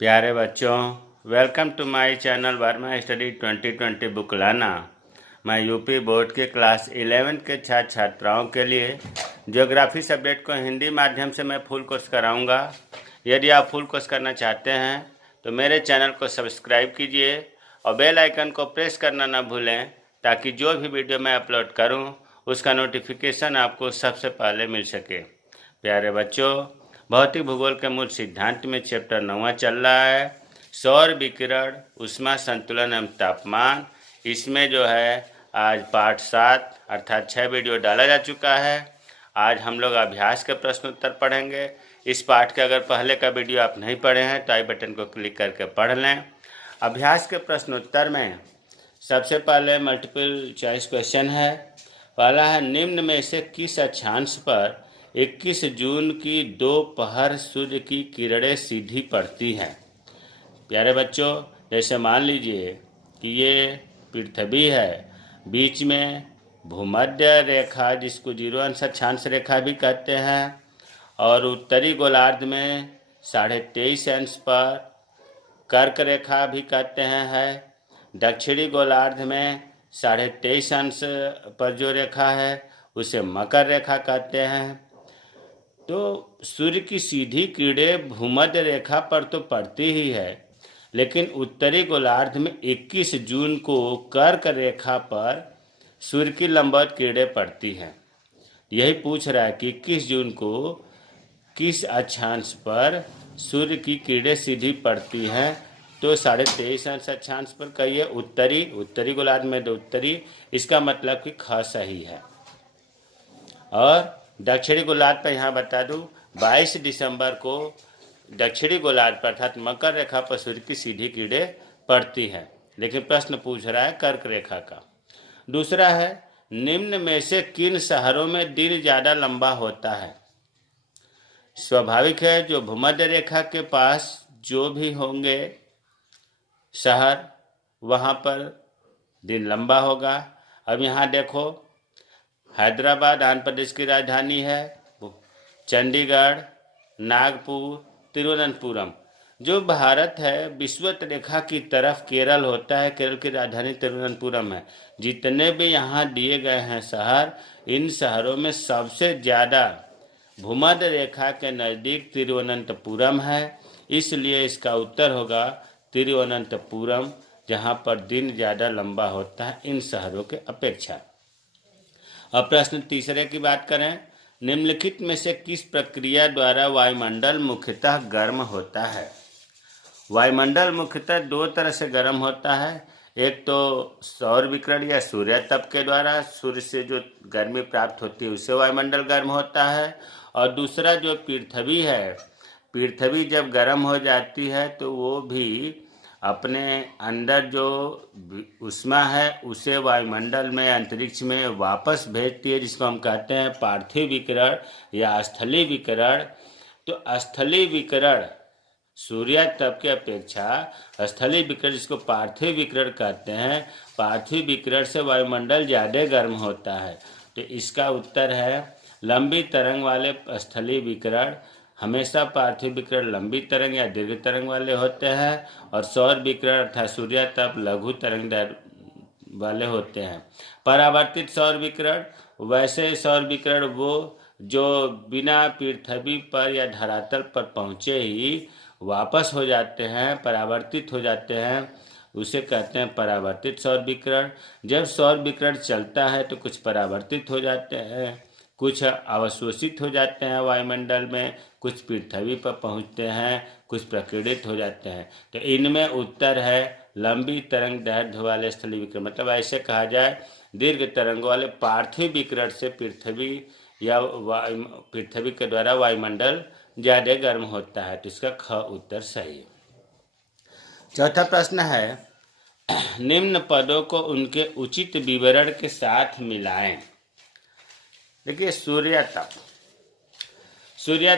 प्यारे बच्चों, welcome to my channel Verma study 2020 book लाना। मैं यूपी बोर्ड के क्लास 11 के छात्र छात्राओं के लिए ज्योग्राफी सब्जेक्ट को हिंदी माध्यम से मैं फुल कोर्स कराऊंगा। यदि आप फुल कोर्स करना चाहते हैं तो मेरे चैनल को सब्सक्राइब कीजिए और बेल आइकन को प्रेस करना ना भूलें, ताकि जो भी वीडियो मैं अपलोड करूं उसका नोटिफिकेशन आपको सबसे पहले मिल सके। प्यारे बच्चों, भौतिक भूगोल के मूल सिद्धांत में चैप्टर 9वां चल रहा है, सौर विकिरण, ऊष्मा संतुलन एवं तापमान। इसमें जो है आज पार्ट 7 अर्थात 6 वीडियो डाला जा चुका है। आज हम लोग अभ्यास के प्रश्न उत्तर पढ़ेंगे। इस पार्ट के अगर पहले का वीडियो आप नहीं पढ़े हैं तो आई बटन को क्लिक करके पढ़ लें। अभ्यास के प्रश्न उत्तर में सबसे पहले मल्टीपल चॉइस क्वेश्चन है। पहला है, निम्न में से किस अक्षांश पर 21 जून की दोपहर सूर्य की किरणें सीधी पड़ती हैं? प्यारे बच्चों, जैसे मान लीजिए कि ये पृथ्वी है, बीच में भूमध्य रेखा जिसको 0 अंश अक्षांश रेखा भी कहते हैं, और उत्तरी गोलार्ध में 23.5 अंश पर कर्क रेखा भी कहते हैं है। दक्षिणी गोलार्ध में 23.5 अंश पर जो रेखा है उसे मकर रेखा कहते हैं। तो सूर्य की सीधी किरणें भूमध्य रेखा पर तो पड़ती ही है, लेकिन उत्तरी गोलार्ध में 21 जून को कर्क रेखा पर सूर्य की लंबवत किरणें पड़ती हैं। यही पूछ रहा है कि 21 जून को किस अक्षांश पर सूर्य की किरणें सीधी पड़ती हैं। तो 23.5 अंश अक्षांश पर कहिए उत्तरी गोलार्ध में तो उत्तरी, इसका मतलब कि ख सही है। और दक्षिणी गोलार्ध पर यहाँ बता दूँ 22 दिसंबर को दक्षिणी गोलार्ध पर अर्थात मकर रेखा पर सूर्य की सीधी किरणें पड़ती हैं, लेकिन प्रश्न पूछ रहा है कर्क रेखा का। दूसरा है, निम्न में से किन शहरों में दिन ज़्यादा लंबा होता है? स्वाभाविक है, जो भूमध्य रेखा के पास जो भी होंगे शहर वहाँ पर दिन लंबा होगा। अब यहाँ देखो, हैदराबाद आंध्र प्रदेश की राजधानी है, चंडीगढ़, नागपुर, तिरुवनंतपुरम। जो भारत है विषुवत रेखा की तरफ केरल होता है, केरल की राजधानी तिरुवनंतपुरम है। जितने भी यहाँ दिए गए हैं शहर, इन शहरों में सबसे ज़्यादा भूमध्य रेखा के नज़दीक तिरुवनंतपुरम है, इसलिए इसका उत्तर होगा तिरुवनंतपुरम, जहाँ पर दिन ज़्यादा लंबा होता है इन शहरों के अपेक्षा। अब प्रश्न तीसरे की बात करें, निम्नलिखित में से किस प्रक्रिया द्वारा वायुमंडल मुख्यतः गर्म होता है? वायुमंडल मुख्यतः दो तरह से गर्म होता है। एक तो सौर विकिरण या सूर्य तप के द्वारा, सूर्य से जो गर्मी प्राप्त होती है उससे वायुमंडल गर्म होता है। और दूसरा जो पृथ्वी है, पृथ्वी जब गर्म हो जाती है तो वो भी अपने अंदर जो ऊष्मा है उसे वायुमंडल में, अंतरिक्ष में वापस भेजती है, जिसको हम कहते हैं पार्थिव विकिरण या स्थलीय विकिरण। तो स्थलीय विकिरण सूर्य तप की अपेक्षा स्थलीय विकिरण, जिसको पार्थिव विकिरण कहते हैं, पार्थिव विकिरण से वायुमंडल ज़्यादा गर्म होता है। तो इसका उत्तर है लंबी तरंग वाले स्थलीय विकिरण। हमेशा पार्थिव विकिरण लंबी तरंग या दीर्घ तरंग वाले होते हैं, और सौर विकिरण अर्थात सूर्य तप लघु तरंग वाले होते हैं। परावर्तित सौर विकिरण, वैसे सौर विकिरण वो जो बिना पृथ्वी पर या धरातल पर पहुँचे ही वापस हो जाते हैं, परावर्तित हो जाते हैं, उसे कहते हैं परावर्तित सौर विकिरण। जब सौर विकिरण चलता है तो कुछ परावर्तित हो जाते हैं, कुछ अवशोषित हो जाते हैं वायुमंडल में, कुछ पृथ्वी पर पहुंचते हैं, कुछ प्रकीर्णित हो जाते हैं। तो इनमें उत्तर है लंबी तरंग दैर्घ्य वाले स्थलीय विकिरण। मतलब ऐसे कहा जाए, दीर्घ तरंग वाले पार्थिव विकिरण से पृथ्वी या पृथ्वी के द्वारा वायुमंडल ज़्यादा गर्म होता है। तो इसका ख उत्तर सही है। चौथा प्रश्न है, निम्न पदों को उनके उचित विवरण के साथ मिलाएं। देखिए, सूर्य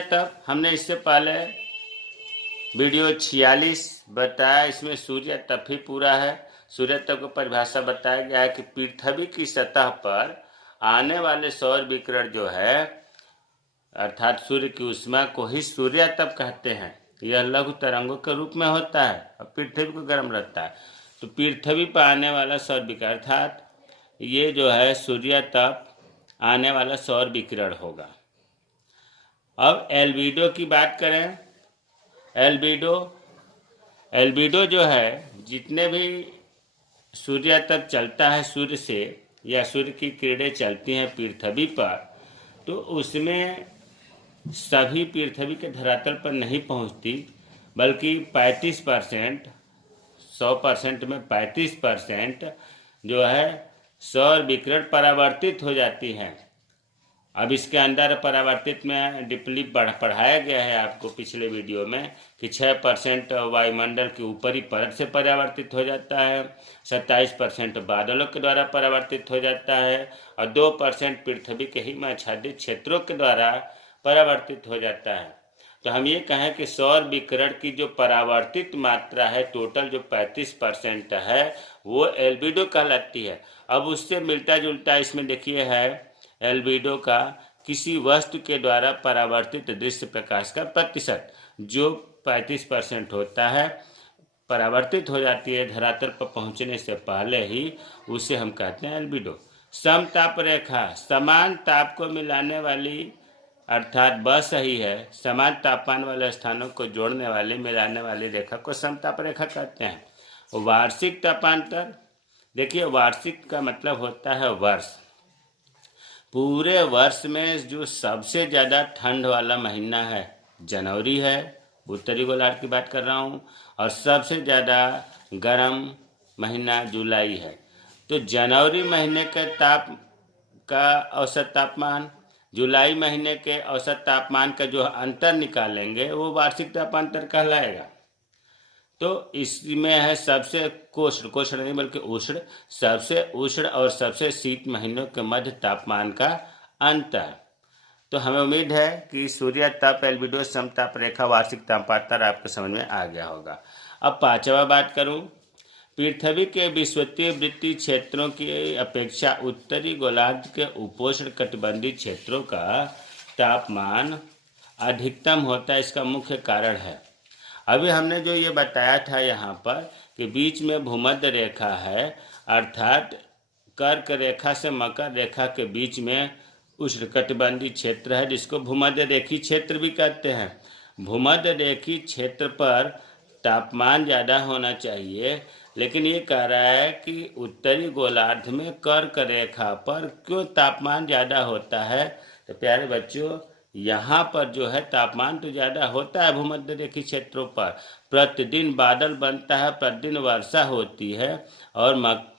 तप हमने इससे पहले वीडियो 46 बताया, इसमें सूर्य तप ही पूरा है। सूर्य तप को परिभाषा बताया गया है कि पृथ्वी की सतह पर आने वाले सौर विकिरण जो है अर्थात सूर्य की ऊष्मा को ही सूर्य तप कहते हैं। यह लघु तरंगों के रूप में होता है और पृथ्वी को गर्म रहता है। तो पृथ्वी पर आने वाला सौर विकिरण अर्थात ये जो है सूर्य तप आने वाला सौर विकिरण होगा। अब एल्बिडो की बात करें। एल्बिडो जो है, जितने भी सूर्य तप चलता है सूर्य से या सूर्य की किरणें चलती हैं पृथ्वी पर, तो उसमें सभी पृथ्वी के धरातल पर नहीं पहुंचती, बल्कि 35%, 100% में 35% जो है सौर विकिरण परावर्तित हो जाती हैं। अब इसके अंदर परावर्तित में डीपली पढ़ाया गया है आपको पिछले वीडियो में कि 6% वायुमंडल के ऊपरी परत से परावर्तित हो जाता है, 27% बादलों के द्वारा परावर्तित हो जाता है और 2% पृथ्वी के हिम आच्छादित क्षेत्रों के द्वारा परावर्तित हो जाता है। तो हम ये कहें कि सौर विकिरण की जो परावर्तित मात्रा है टोटल जो 35% है वो एल्बिडो कहलाती है। अब उससे मिलता जुलता इसमें देखिए है एल्बिडो का किसी वस्तु के द्वारा परावर्तित दृश्य प्रकाश का प्रतिशत, जो 35% होता है, परावर्तित हो जाती है धरातल पर पहुंचने से पहले ही, उसे हम कहते हैं एल्बिडो। समताप रेखा समान ताप को मिलाने वाली अर्थात वह सही है समान तापमान वाले स्थानों को जोड़ने वाली मिलाने वाली रेखा को समताप रेखा कहते हैं। वार्षिक तापांतर, देखिए वार्षिक का मतलब होता है वर्ष। पूरे वर्ष में जो सबसे ज़्यादा ठंड वाला महीना है जनवरी है, उत्तरी गोलार्ध की बात कर रहा हूँ, और सबसे ज़्यादा गर्म महीना जुलाई है। तो जनवरी महीने का औसत तापमान, जुलाई महीने के औसत तापमान का जो अंतर निकालेंगे वो वार्षिक तापांतर कहलाएगा। तो इसमें है सबसे कोष्ण नहीं बल्कि उष्ण, सबसे उष्ण और सबसे शीत महीनों के मध्य तापमान का अंतर। तो हमें उम्मीद है कि सूर्य तप, एल्बिडो, समताप रेखा, वार्षिक तापांतर आपको समझ में आ गया होगा। अब पांचवा बात करूं, पृथ्वी के विषुवतीय वृत्तीय क्षेत्रों की अपेक्षा उत्तरी गोलार्ध के उपोष्ण कटिबंधीय क्षेत्रों का तापमान अधिकतम होता है। इसका मुख्य कारण है, अभी हमने जो ये बताया था यहाँ पर कि बीच में भूमध्य रेखा है, अर्थात कर्क रेखा से मकर रेखा के बीच में उष्णकटिबंधीय क्षेत्र है, जिसको भूमध्य रेखीय क्षेत्र भी कहते हैं। भूमध्य रेखीय क्षेत्र पर तापमान ज़्यादा होना चाहिए, लेकिन ये कह रहा है कि उत्तरी गोलार्ध में कर्क रेखा पर क्यों तापमान ज़्यादा होता है। तो प्यारे बच्चों, यहाँ पर जो है तापमान तो ज़्यादा होता है भूमध्य रेखीय क्षेत्रों पर, प्रतिदिन बादल बनता है, प्रतिदिन वर्षा होती है, और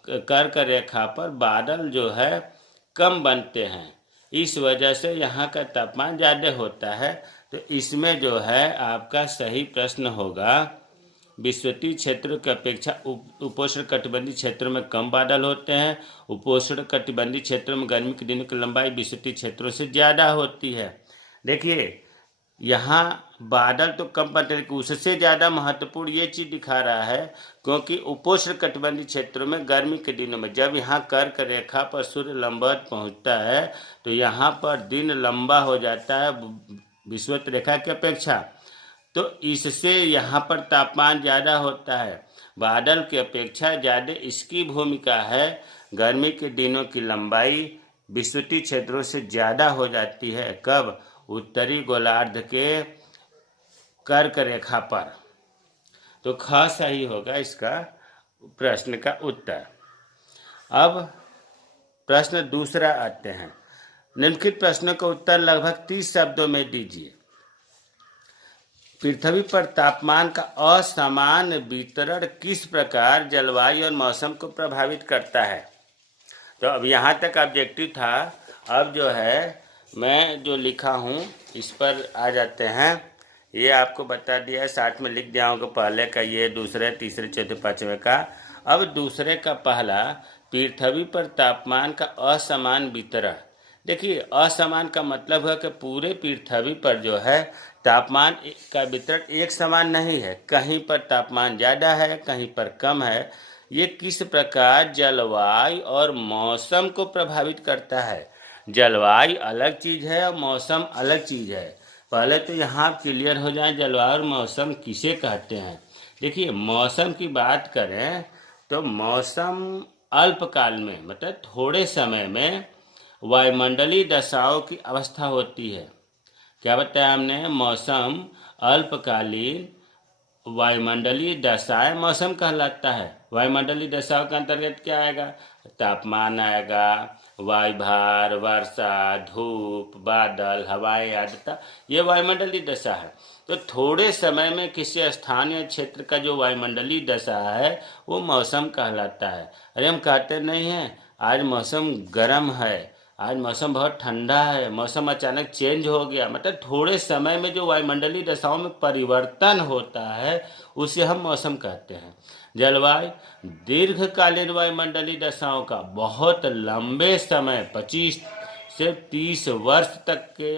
कर्क रेखा पर बादल जो है कम बनते हैं। इस वजह से यहाँ का तापमान ज़्यादा होता है। तो इसमें जो है आपका सही प्रश्न होगा, विषुवतीय क्षेत्रों की अपेक्षा उपोष्ण कटिबंधीय क्षेत्रों में कम बादल होते हैं। उपोष्ण कटिबंधीय क्षेत्रों में गर्मी के दिनों की लंबाई विषुवतीय क्षेत्रों से ज़्यादा होती है। देखिए यहाँ बादल तो कम बनते हैं, उससे ज़्यादा महत्वपूर्ण ये चीज़ दिखा रहा है, क्योंकि उपोष्ण कटिबंधीय क्षेत्रों में गर्मी के दिनों में जब यहाँ कर्क रेखा पर सूर्य लंबवत पहुँचता है तो यहाँ पर दिन लंबा हो जाता है विषुवत रेखा की अपेक्षा, तो इससे यहाँ पर तापमान ज़्यादा होता है। बादल की अपेक्षा ज़्यादा इसकी भूमिका है। गर्मी के दिनों की लंबाई विषुवतीय क्षेत्रों से ज़्यादा हो जाती है। कब? उत्तरी गोलार्ध के कर्क रेखा पर। तो ख सही होगा इसका प्रश्न का उत्तर। अब प्रश्न दूसरा आते हैं। निम्नलिखित प्रश्नों का उत्तर लगभग 30 शब्दों में दीजिए। पृथ्वी पर तापमान का असमान वितरण किस प्रकार जलवायु और मौसम को प्रभावित करता है? तो अब यहाँ तक ऑब्जेक्टिव था। अब जो है मैं जो लिखा हूँ इस पर आ जाते हैं। ये आपको बता दिया है, साथ में लिख दिया हूँ पहले का ये, दूसरे, तीसरे, चौथे, पाँचवें का। अब दूसरे का पहला, पृथ्वी पर तापमान का असमान वितरण। देखिए असमान का मतलब है कि पूरे पृथ्वी पर जो है तापमान का वितरण एक समान नहीं है, कहीं पर तापमान ज़्यादा है, कहीं पर कम है। ये किस प्रकार जलवायु और मौसम को प्रभावित करता है? जलवायु अलग चीज़ है और मौसम अलग चीज़ है। पहले तो यहाँ आप क्लियर हो जाए जलवायु और मौसम किसे कहते हैं। देखिए, मौसम की बात करें तो मौसम अल्पकाल में मतलब थोड़े समय में वायुमंडलीय दशाओं की अवस्था होती है। क्या बताया हमने? मौसम अल्पकालीन वायुमंडलीय दशाएं मौसम कहलाता है। वायुमंडलीय दशाओं के अंतर्गत क्या आएगा? तापमान आएगा, वायुभार, वर्षा, धूप, बादल, हवाएं, आर्द्रता, ये वायुमंडलीय दशा है। तो थोड़े समय में किसी स्थान या क्षेत्र का जो वायुमंडलीय दशा है वो मौसम कहलाता है। अरे हम कहते नहीं हैं आज मौसम गर्म है, आज मौसम बहुत ठंडा है, मौसम अचानक चेंज हो गया, मतलब थोड़े समय में जो वायुमंडलीय दशाओं में परिवर्तन होता है उसे हम मौसम कहते हैं। जलवायु दीर्घकालीन वायुमंडलीय दशाओं का बहुत लंबे समय 25 से 30 वर्ष तक के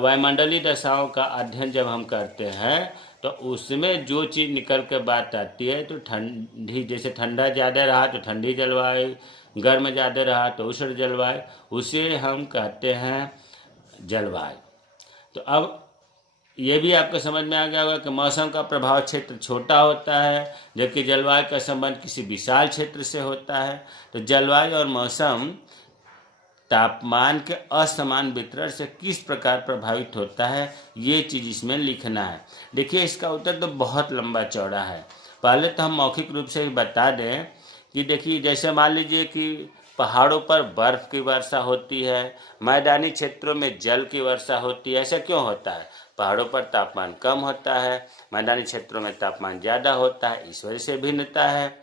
वायुमंडलीय दशाओं का अध्ययन जब हम करते हैं तो उसमें जो चीज़ निकल के बात आती है तो ठंडी, जैसे ठंडा ज़्यादा रहा तो ठंडी जलवायु, गर्म ज़्यादा रहा तो उष्ण जलवायु, उसे हम कहते हैं जलवायु। तो अब ये भी आपको समझ में आ गया होगा कि मौसम का प्रभाव क्षेत्र छोटा होता है जबकि जलवायु का संबंध किसी विशाल क्षेत्र से होता है। तो जलवायु और मौसम तापमान के असमान वितरण से किस प्रकार प्रभावित होता है, ये चीज़ इसमें लिखना है। देखिए, इसका उत्तर तो बहुत लंबा चौड़ा है। पहले तो हम मौखिक रूप से ही बता दें कि देखिए, जैसे मान लीजिए कि पहाड़ों पर बर्फ़ की वर्षा होती है, मैदानी क्षेत्रों में जल की वर्षा होती है। ऐसा क्यों होता है? पहाड़ों पर तापमान कम होता है, मैदानी क्षेत्रों में तापमान ज़्यादा होता है, इस वजह से भिन्नता है।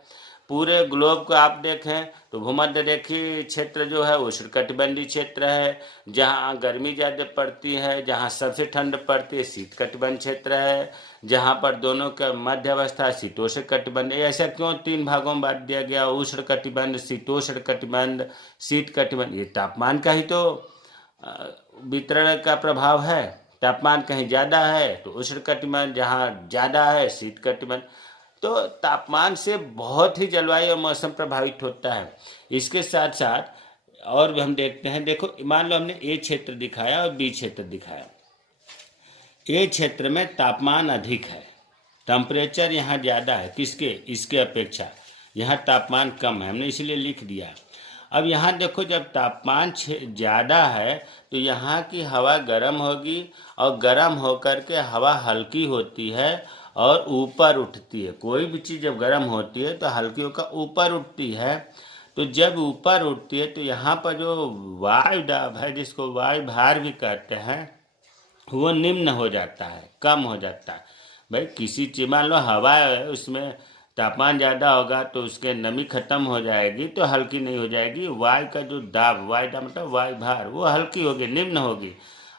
पूरे ग्लोब को आप देखें तो भूमध्य रेखीय क्षेत्र जो है उष्णकटिबंधीय क्षेत्र है, जहाँ गर्मी ज़्यादा पड़ती है, जहाँ सबसे ठंड पड़ती है शीतकटिबंध क्षेत्र है, जहाँ पर दोनों का मध्य अवस्था शीतोष्ण कटिबंध। ऐसा क्यों 3 भागों में बांट दिया गया? उष्ण कटिबंध, शीतोष्ण कटिबंध, शीत कटिबंध। ये तापमान का ही तो वितरण का प्रभाव है। तापमान कहीं ज़्यादा है तो उष्ण कटिबंध, जहाँ ज़्यादा है शीत कटिबंध। तो तापमान से बहुत ही जलवायु और मौसम प्रभावित होता है। इसके साथ साथ और भी हम देखते हैं, देखो मान लो हमने ए क्षेत्र दिखाया और बी क्षेत्र दिखाया। ए क्षेत्र में तापमान अधिक है, टेम्परेचर यहाँ ज़्यादा है, किसके? इसके अपेक्षा। यहाँ तापमान कम है, हमने इसलिए लिख दिया। अब यहाँ देखो, जब तापमान ज़्यादा है तो यहाँ की हवा गर्म होगी और गर्म होकर के हवा हल्की होती है और ऊपर उठती है। कोई भी चीज़ जब गर्म होती है तो हल्की होकर ऊपर उठती है। तो जब ऊपर उठती है तो यहाँ पर जो वायु दाब है, जिसको वायु भार भी कहते हैं, वो निम्न हो जाता है, कम हो जाता है। भाई किसी चीज़, मान लो हवा है, उसमें तापमान ज़्यादा होगा तो उसके नमी खत्म हो जाएगी तो हल्की नहीं हो जाएगी। वायु का जो दाब, वायु दाब मतलब वायु भार, वो हल्की होगी, निम्न होगी।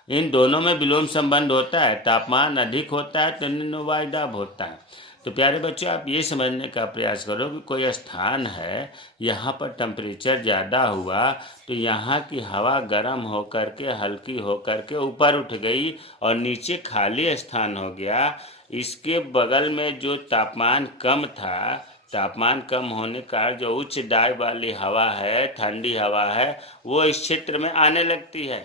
इन दोनों में विलोम संबंध होता है। तापमान अधिक होता है तो निम्न वायु दाब होता है। तो प्यारे बच्चों, आप ये समझने का प्रयास करो कि कोई स्थान है, यहाँ पर टेम्परेचर ज़्यादा हुआ तो यहाँ की हवा गर्म होकर के हल्की होकर के ऊपर उठ गई और नीचे खाली स्थान हो गया। इसके बगल में जो तापमान कम था, तापमान कम होने का जो उच्च दाब वाली हवा है, ठंडी हवा है, वो इस क्षेत्र में आने लगती है।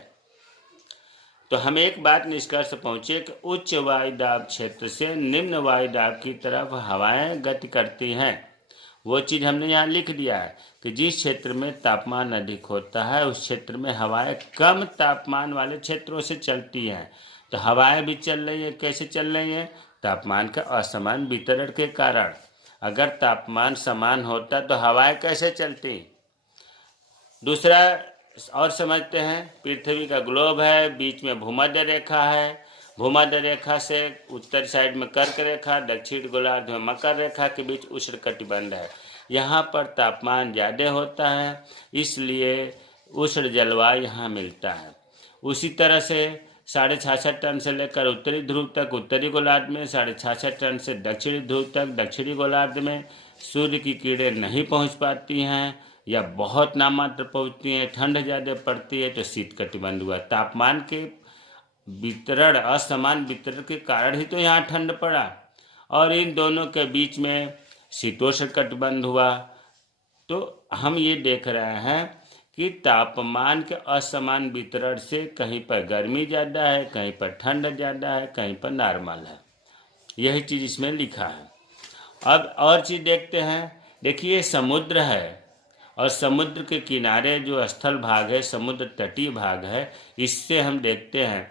तो हम एक बात निष्कर्ष पहुँचे कि उच्च वायु दाब क्षेत्र से निम्न वायु दाब की तरफ हवाएं गति करती हैं। वो चीज़ हमने यहाँ लिख दिया है कि जिस क्षेत्र में तापमान अधिक होता है उस क्षेत्र में हवाएं कम तापमान वाले क्षेत्रों से चलती हैं। तो हवाएं भी चल रही हैं, कैसे चल रही हैं? तापमान का असमान वितरण के कारण। अगर तापमान समान होता तो हवाएं कैसे चलती? दूसरा और समझते हैं, पृथ्वी का ग्लोब है, बीच में भूमध्य रेखा है, भूमध्य रेखा से उत्तर साइड में कर्क रेखा, दक्षिण गोलार्ध में मकर रेखा के बीच उष्ण कटिबंध है। यहाँ पर तापमान ज़्यादा होता है, इसलिए उष्ण जलवायु यहाँ मिलता है। उसी तरह से 66.5 टन से लेकर उत्तरी ध्रुव तक उत्तरी गोलार्ध में, 66.5 टन से दक्षिणी ध्रुव तक दक्षिणी गोलार्ध में सूर्य की किरणें नहीं पहुँच पाती हैं या बहुत नाममात्र पहुँचती हैं। ठंड ज़्यादा पड़ती है तो शीत कटिबंध हुआ। तापमान के वितरण, असमान वितरण के कारण ही तो यहाँ ठंड पड़ा, और इन दोनों के बीच में शीतोष्ण कटिबंध हुआ। तो हम ये देख रहे हैं कि तापमान के असमान वितरण से कहीं पर गर्मी ज़्यादा है, कहीं पर ठंड ज़्यादा है, कहीं पर नॉर्मल है। यही चीज़ इसमें लिखा है। अब और चीज़ देखते हैं। देखिए समुद्र है और समुद्र के किनारे जो स्थल भाग है, समुद्र तटीय भाग है, इससे हम देखते हैं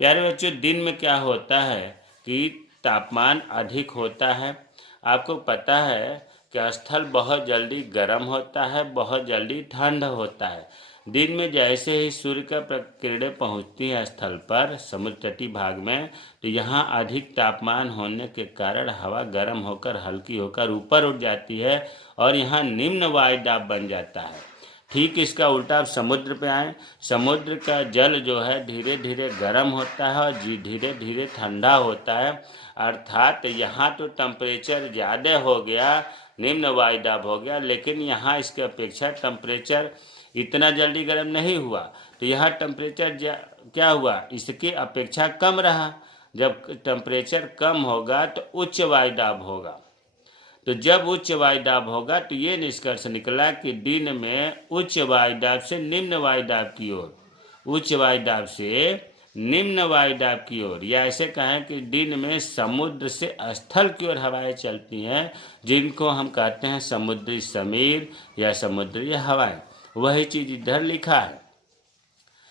प्यारे बच्चों दिन में क्या होता है कि तापमान अधिक होता है। आपको पता है कि स्थल बहुत जल्दी गर्म होता है, बहुत जल्दी ठंड होता है। दिन में जैसे ही सूर्य का किरणें पहुंचती हैं स्थल पर, समुद्र तटीय भाग में, तो यहाँ अधिक तापमान होने के कारण हवा गर्म होकर हल्की होकर ऊपर उठ जाती है और यहाँ निम्न वायुदाब बन जाता है। ठीक इसका उल्टा आप समुद्र पे आए। समुद्र का जल जो है धीरे धीरे गर्म होता है और धीरे धीरे ठंडा होता है। अर्थात यहाँ तो टेम्परेचर ज़्यादा हो गया, निम्न वायुदाब हो गया, लेकिन यहाँ इसके अपेक्षा टेम्परेचर इतना जल्दी गर्म नहीं हुआ। तो यहाँ टेम्परेचर क्या हुआ, इसकी अपेक्षा कम रहा। जब टेम्परेचर कम होगा तो उच्च वायुदाब होगा। तो जब उच्च वायुदाब होगा तो ये निष्कर्ष निकला कि दिन में उच्च वायुदाब से निम्न वायुदाब की ओर, उच्च वायुदाब से निम्न वायुदाब की ओर, या ऐसे कहें कि दिन में समुद्र से स्थल की ओर हवाएं चलती हैं, जिनको हम कहते हैं समुद्री समीर या समुद्री हवाएं। वही चीज़ इधर लिखा है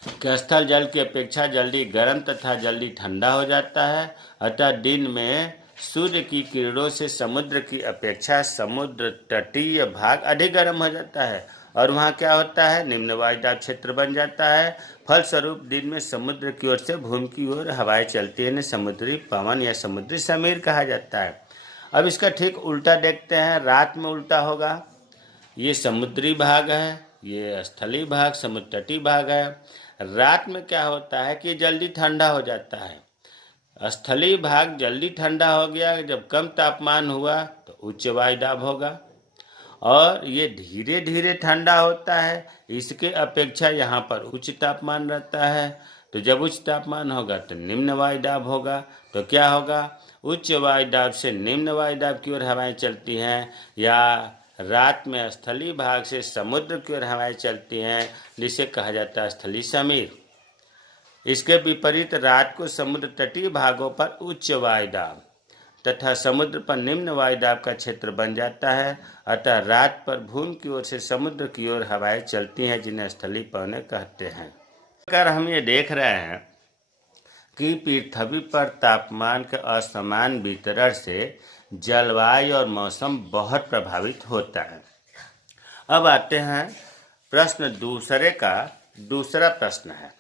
कि स्थल जल की अपेक्षा जल्दी गर्म तथा जल्दी ठंडा हो जाता है। अतः दिन में सूर्य की किरणों से समुद्र की अपेक्षा समुद्र तटीय भाग अधिक गर्म हो जाता है और वहाँ क्या होता है, निम्न वायुदाब क्षेत्र बन जाता है। फलस्वरूप दिन में समुद्र की ओर से भूमि की ओर हवाएं चलती हैं, समुद्री पवन या समुद्री समीर कहा जाता है। अब इसका ठीक उल्टा देखते हैं। रात में उल्टा होगा। ये समुद्री भाग है, ये स्थलीय भाग समुद्र तटीय भाग है। रात में क्या होता है कि जल्दी ठंडा हो जाता है। स्थलीय भाग जल्दी ठंडा हो गया। जब कम तापमान हुआ तो उच्च वायुदाब होगा और ये धीरे धीरे ठंडा होता है। इसके अपेक्षा यहाँ पर उच्च तापमान रहता है। तो जब उच्च तापमान होगा तो निम्न वायुदाब होगा। तो क्या होगा, उच्च वायुदाब से निम्न वायुदाब की ओर हवाएं चलती हैं, या रात में स्थलीय भाग से समुद्र की ओर हवाएं चलती हैं, जिसे कहा जाता है स्थलीय समीर। इसके विपरीत रात को समुद्र तटीय भागों पर उच्च वायुदाब तथा समुद्र पर निम्न वायुदाब का क्षेत्र बन जाता है। अतः रात पर भूमि की ओर से समुद्र की ओर हवाएं चलती हैं, जिन्हें स्थलीय पवनें कहते हैं। अगर हम ये देख रहे हैं कि पृथ्वी पर तापमान के असमान वितरण से जलवायु और मौसम बहुत प्रभावित होता है। अब आते हैं प्रश्न दूसरे का। दूसरा प्रश्न है,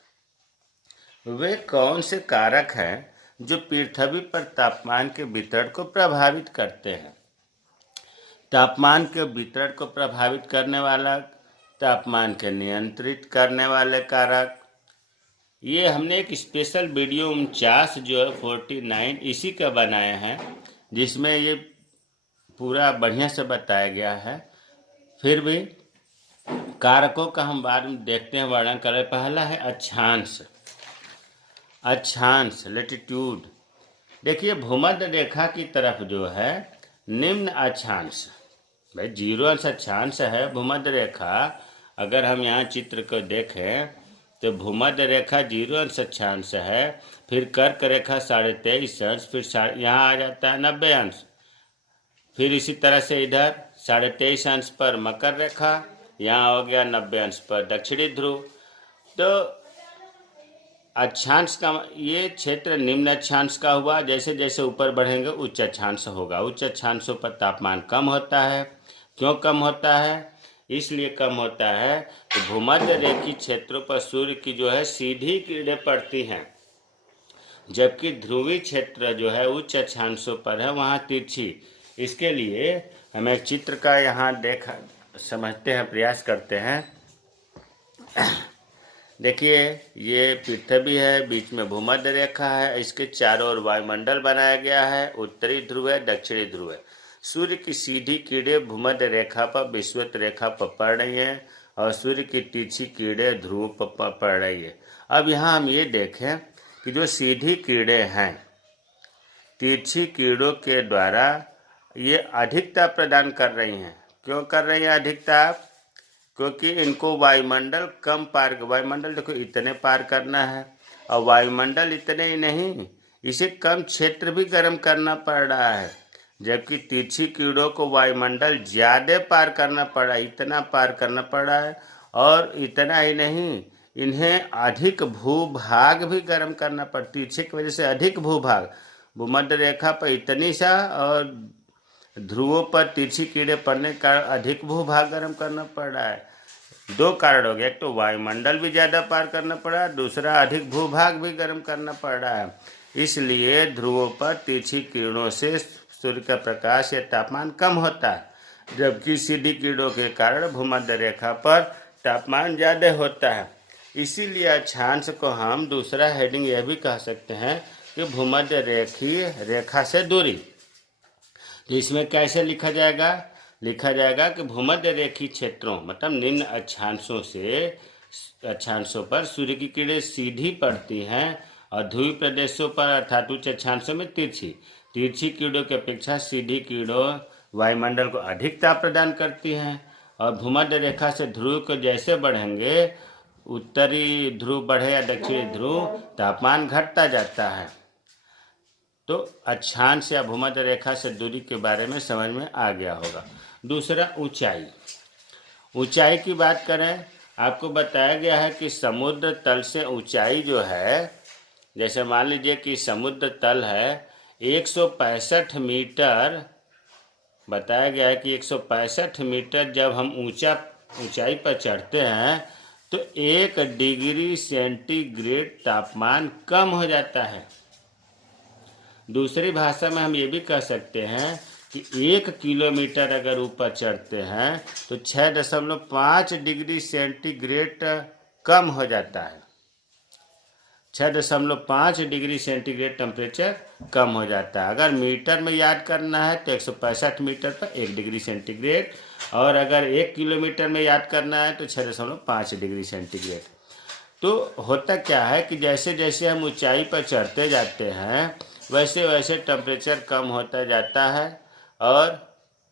वे कौन से कारक हैं जो पृथ्वी पर तापमान के वितरण को प्रभावित करते हैं। तापमान के वितरण को प्रभावित करने वाला, तापमान के नियंत्रित करने वाले कारक। ये हमने एक स्पेशल वीडियो 49 जो है 49 इसी का बनाया है, जिसमें ये पूरा बढ़िया से बताया गया है। फिर भी कारकों का हम बाद में देखते हैं, वर्णन करें। पहला है अक्षांश। अक्षांश लैटिट्यूड। देखिए भूमध्य रेखा की तरफ जो है निम्न अक्षांश, भाई 0 अंश अक्षांश है भूमध्य रेखा। अगर हम यहाँ चित्र को देखें तो भूमध्य रेखा 0 अंश अक्षांश है, फिर कर्क रेखा 23.5 अंश, फिर यहाँ आ जाता है 90 अंश, फिर इसी तरह से इधर 23.5 अंश पर मकर रेखा, यहाँ हो गया 90 अंश पर दक्षिणी ध्रुव। तो अक्षांश का ये क्षेत्र निम्न अक्षांश का हुआ। जैसे जैसे ऊपर बढ़ेंगे उच्च अक्षांश होगा। उच्च अक्षांशों पर तापमान कम होता है। क्यों कम होता है? इसलिए कम होता है कि भूमध्य रेखीय क्षेत्रों पर सूर्य की जो है सीधी किरणें पड़ती हैं, जबकि ध्रुवीय क्षेत्र जो है उच्च अक्षांशों पर है, वहाँ तिरछी। इसके लिए हम एक चित्र का यहाँ समझते हैं, प्रयास करते हैं। देखिए ये पृथ्वी है, बीच में भूमध्य रेखा है, इसके चारों ओर वायुमंडल बनाया गया है। उत्तरी ध्रुव है, दक्षिणी ध्रुव है। सूर्य की सीधी किरणें भूमध्य रेखा पर विषुवत रेखा पर पड़ रही हैं और सूर्य की तिरछी किरणें ध्रुव पर पड़ रही है। अब यहाँ हम ये देखें कि जो सीधी किरणें हैं, तिरछी किरणों के द्वारा ये अधिकता प्रदान कर रही हैं। क्यों कर रही हैं अधिकता? क्योंकि इनको वायुमंडल कम पार, वायुमंडल देखो इतने पार करना है, और वायुमंडल इतने ही नहीं, इसे कम क्षेत्र भी गर्म करना पड़ रहा है, जबकि तिरछी कीड़ों को वायुमंडल ज़्यादा पार करना पड़ा, इतना पार करना पड़ा है। और इतना ही नहीं, इन्हें अधिक भूभाग भी गर्म करना पड़ा, तिरछे की वजह से अधिक भूभाग, भूमध्य रेखा पर इतनी सा और ध्रुवों पर तिरछी कीड़े पड़ने के कारण अधिक भूभाग गर्म करना पड़ रहा है। दो कारण हो गया, एक तो वायुमंडल भी ज़्यादा पार करना पड़ा, दूसरा अधिक भूभाग भी गर्म करना पड़ रहा है। इसलिए ध्रुवों पर तिरछी किरणों से सूर्य का प्रकाश या तापमान कम होता है, जबकि सीधी किरणों के कारण भूमध्य रेखा पर तापमान ज़्यादा होता है। इसीलिए अक्षांश को हम दूसरा हेडिंग यह भी कह सकते हैं कि भूमध्य रेखीय रेखा से दूरी। तो इसमें कैसे लिखा जाएगा? लिखा जाएगा कि भूमध्य रेखीय क्षेत्रों मतलब निम्न अक्षांशों पर सूर्य की किरणें सीधी पड़ती हैं, और ध्रुवीय प्रदेशों पर अर्थात उच्च अक्षांशों में तिरछी किरणों की अपेक्षा सीधी किरणों वायुमंडल को अधिक ताप प्रदान करती हैं, और भूमध्य रेखा से ध्रुव को जैसे बढ़ेंगे, उत्तरी ध्रुव बढ़े या दक्षिणी ध्रुव, तापमान घटता जाता है। तो अक्षांश या भूमध्य रेखा से दूरी के बारे में समझ में आ गया होगा। दूसरा, ऊंचाई। ऊंचाई की बात करें, आपको बताया गया है कि समुद्र तल से ऊंचाई जो है, जैसे मान लीजिए कि समुद्र तल है 165 मीटर, बताया गया है कि 165 मीटर जब हम ऊंचाई पर चढ़ते हैं तो 1 डिग्री सेंटीग्रेड तापमान कम हो जाता है। दूसरी भाषा में हम ये भी कह सकते हैं कि 1 किलोमीटर अगर ऊपर चढ़ते हैं तो 6.5 डिग्री सेंटीग्रेड कम हो जाता है। 6.5 डिग्री सेंटीग्रेड टेम्परेचर कम हो जाता है। अगर मीटर में याद करना है तो 165 मीटर पर 1 डिग्री सेंटीग्रेड, और अगर 1 किलोमीटर में याद करना है तो 6.5 डिग्री सेंटीग्रेड। तो होता क्या है कि जैसे जैसे हम ऊंचाई पर चढ़ते जाते हैं वैसे वैसे टेम्परेचर कम होता जाता है और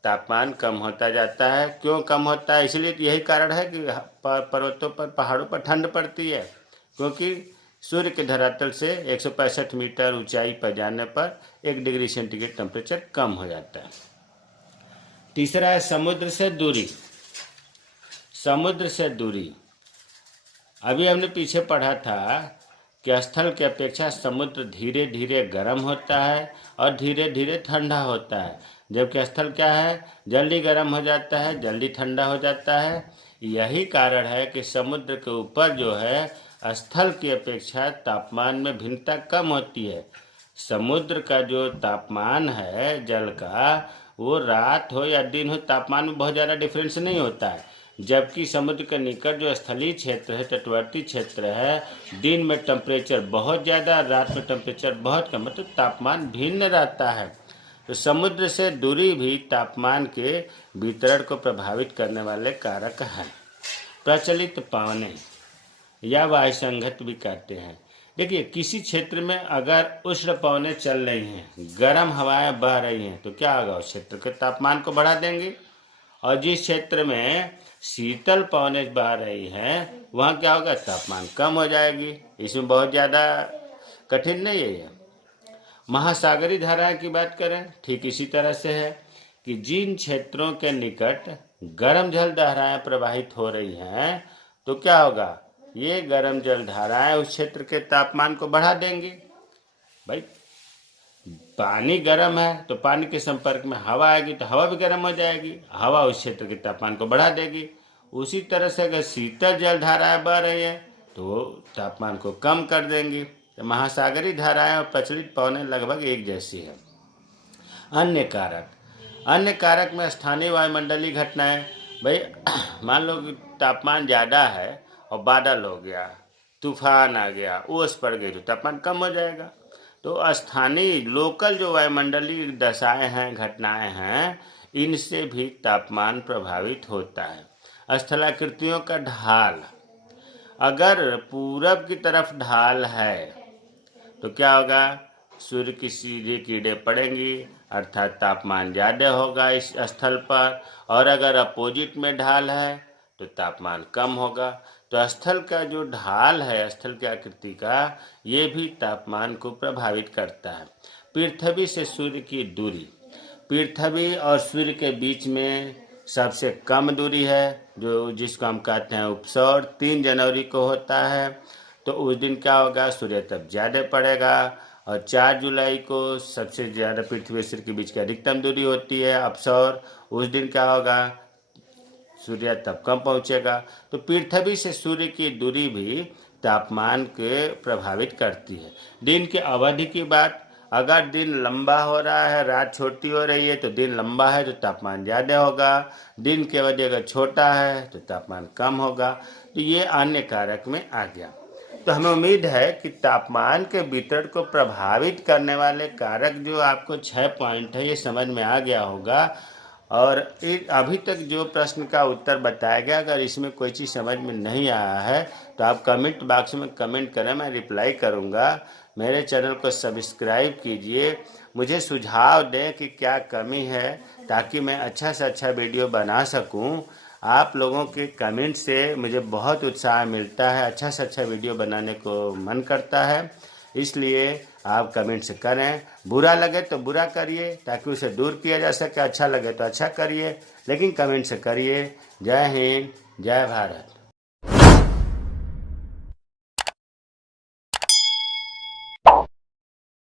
तापमान कम होता जाता है। क्यों कम होता है? इसलिए यही कारण है कि पर्वतों पर, पहाड़ों पर ठंड पड़ती है, क्योंकि सूर्य के धरातल से 165 मीटर ऊंचाई पर जाने पर 1 डिग्री सेंटीग्रेड टेम्परेचर कम हो जाता है। तीसरा है समुद्र से दूरी। समुद्र से दूरी, अभी हमने पीछे पढ़ा था कि स्थल की अपेक्षा समुद्र धीरे धीरे गर्म होता है और धीरे धीरे ठंडा होता है, जबकि स्थल क्या है, जल्दी गर्म हो जाता है, जल्दी ठंडा हो जाता है। यही कारण है कि समुद्र के ऊपर जो है स्थल की अपेक्षा तापमान में भिन्नता कम होती है। समुद्र का जो तापमान है जल का, वो रात हो या दिन हो, तापमान में बहुत ज़्यादा डिफरेंस नहीं होता है, जबकि समुद्र के निकट जो स्थलीय क्षेत्र है, तटवर्ती क्षेत्र है, दिन में टेम्परेचर बहुत ज़्यादा, रात में टेम्परेचर बहुत कम, मतलब तापमान भिन्न रहता है। तो समुद्र से दूरी भी तापमान के वितरण को प्रभावित करने वाले कारक हैं। प्रचलित पवनें या वायुसंघत भी कहते हैं। देखिए, किसी क्षेत्र में अगर उष्ण पवनें चल रही हैं, गर्म हवाएं बह रही हैं, तो क्या होगा, उस क्षेत्र के तापमान को बढ़ा देंगे। और जिस क्षेत्र में शीतल पवनें बह रही हैं वहाँ क्या होगा, तापमान कम हो जाएगी। इसमें बहुत ज़्यादा कठिन नहीं है। महासागरीय धाराएं की बात करें, ठीक इसी तरह से है कि जिन क्षेत्रों के निकट गर्म जल धाराएं प्रवाहित हो रही हैं तो क्या होगा, ये गर्म जल धाराएं उस क्षेत्र के तापमान को बढ़ा देंगी। भाई, पानी गर्म है तो पानी के संपर्क में हवा आएगी तो हवा भी गर्म हो जाएगी, हवा उस क्षेत्र के तापमान को बढ़ा देगी। उसी तरह से अगर शीतल जल धाराएं बह रही हैं तो तापमान को कम कर देंगी। तो महासागरीय धाराएं और प्रचलित पवनें लगभग एक जैसी है। अन्य कारक में स्थानीय वायुमंडलीय घटनाएं। भाई, मान लो कि तापमान ज़्यादा है और बादल हो गया, तूफान आ गया, ओस पड़ गई, तो तापमान कम हो जाएगा। तो स्थानीय लोकल जो वायुमंडलीय दशाएं हैं, घटनाएं हैं, इनसे भी तापमान प्रभावित होता है। स्थलाकृतियों का ढाल, अगर पूरब की तरफ ढाल है तो क्या होगा, सूर्य की सीधी किरणें पड़ेंगी, अर्थात तापमान ज़्यादा होगा इस स्थल पर। और अगर अपोजिट में ढाल है तो तापमान कम होगा। तो स्थल का जो ढाल है, स्थल की आकृति का, ये भी तापमान को प्रभावित करता है। पृथ्वी से सूर्य की दूरी, पृथ्वी और सूर्य के बीच में सबसे कम दूरी है, जिसको हम कहते हैं उपसौर, 3 जनवरी को होता है। तो उस दिन क्या होगा, सूर्य तप ज़्यादा पड़ेगा। और 4 जुलाई को सबसे ज़्यादा पृथ्वी और सूर्य के बीच की अधिकतम दूरी होती है अपसौर। उस दिन क्या होगा, सूर्य तप कम पहुंचेगा। तो पृथ्वी से सूर्य की दूरी भी तापमान के प्रभावित करती है। दिन की अवधि की बात, अगर दिन लंबा हो रहा है, रात छोटी हो रही है, तो दिन लंबा है तो तापमान ज़्यादा होगा। दिन की अवधि अगर छोटा है तो तापमान कम होगा। तो ये अन्य कारक में आ गया। तो हमें उम्मीद है कि तापमान के वितरण को प्रभावित करने वाले कारक जो आपको 6 पॉइंट है, ये समझ में आ गया होगा। और अभी तक जो प्रश्न का उत्तर बताया गया, अगर इसमें कोई चीज़ समझ में नहीं आया है तो आप कमेंट बॉक्स में कमेंट करें, मैं रिप्लाई करूंगा। मेरे चैनल को सब्सक्राइब कीजिए, मुझे सुझाव दें कि क्या कमी है, ताकि मैं अच्छा से अच्छा वीडियो बना सकूं। आप लोगों के कमेंट से मुझे बहुत उत्साह मिलता है, अच्छा से अच्छा वीडियो बनाने को मन करता है। इसलिए आप कमेंट से करें, बुरा लगे तो बुरा करिए ताकि उसे दूर किया जा सके, अच्छा लगे तो अच्छा करिए, लेकिन कमेंट से करिए। जय हिंद, जय भारत।